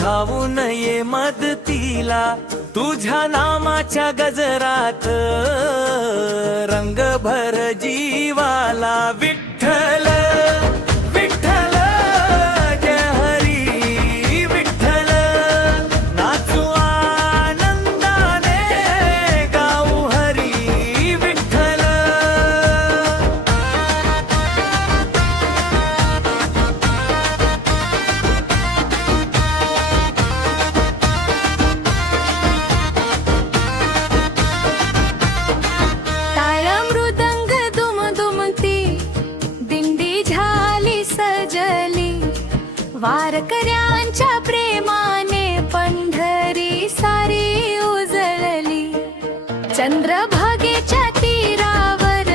धावून ये मदतीला तुझ्या नामाच्या गजरात रंग भर जीवाला विठ्ठल विठ्ठल जय हरी विठ्ठल नाचू आनंदाने गाऊ हरी विठ्ठल ताळ मृदंग दुमदुमती दिंडी झाली सजली वारकऱ्यांच्या प्रेमाने पंढरी सारी उजळली चंद्रभागेच्या तीरावर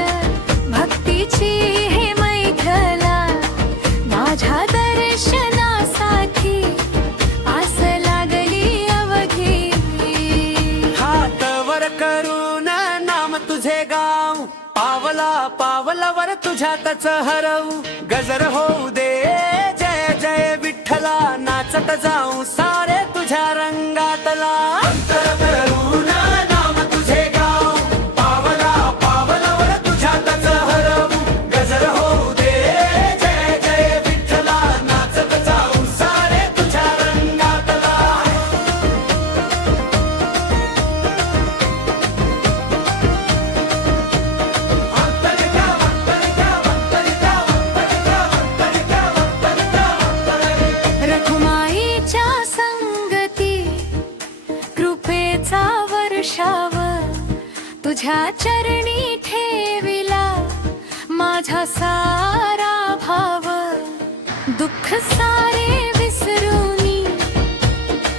भक्तीची हे मैखला माझ्या दर्शनासाठी आस लागली अवघी हात वर करून नाम तुझे गाव पावला पावलावर तुझ्यातच हरवू गजर होऊ दे जय जय विठ्ठला नाचत जाऊ सारे तुझ्या रंगातला अंतर करून नाम तुझे गाव पावला पावलावर तुझ्यातच हरवू गजर होऊ दे जय जय विठ्ठला नाचत जाऊ सारे तुझ्या रंगातला रखुमाईच्या संगती कृपेचा वर्षाव तुझ्या चरणी ठेविला माझा सारा भाव दुःख सारे विसरूनी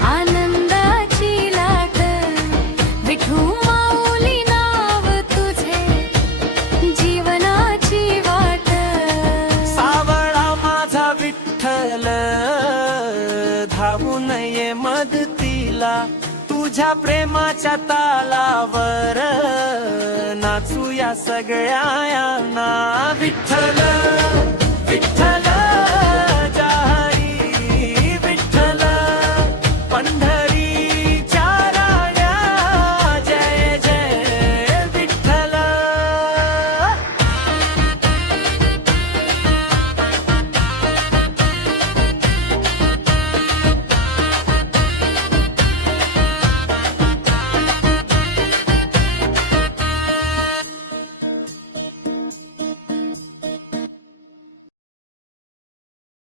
आनंदाची लाट विठू माऊली नाव तुझे जीवनाची वाट सावळा माझा विठ्ठल धावून ये मदतीला तुझ्या प्रेमाच्या तालावर नाचूया सगळ्या यांना विठ्ठल